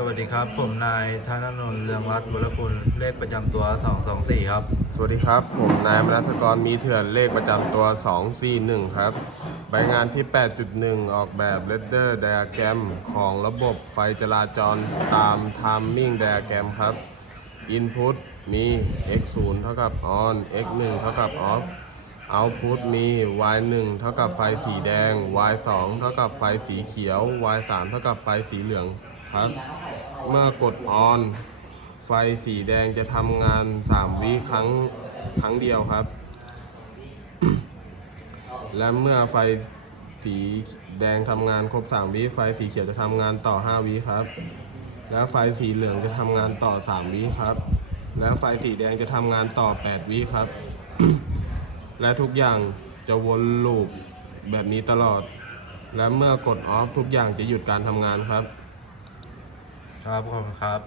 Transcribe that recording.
สวัสดีครับ ผมนายธนนนท์เรืองรัตน์วรกุลเลขประจำตัว 224 ครับ สวัสดีครับ ผมนายมนัสกรมีเถื่อนเลขประจำตัว 241 ครับ ใบงานที่ 8.1 ออกแบบ Leader Diagram ของระบบไฟจราจรตาม Timing Diagram ครับ Input มี x 0เท่ากับ on x 1เท่ากับ off Output มี y 1เท่ากับไฟสีแดง y 2เท่ากับไฟสีเขียว y 3เท่ากับไฟสีเหลือง ครับ เมื่อกด on ไฟสีแดงจะทำงาน 3 วิครั้งครั้งเดียวครับ และเมื่อไฟสีแดงทำงานครบ 3 วิไฟสีเขียวจะทำงานต่อ 5 วิครับ และไฟสีเหลืองจะทำงานต่อ 3 วิครับ และไฟสีแดงจะทำงานต่อ 8 วิครับ และทุกอย่างจะวนลูปแบบนี้ตลอด และเมื่อกดออฟทุกอย่างจะหยุดการทำงานครับ ครับขอบคุณครับ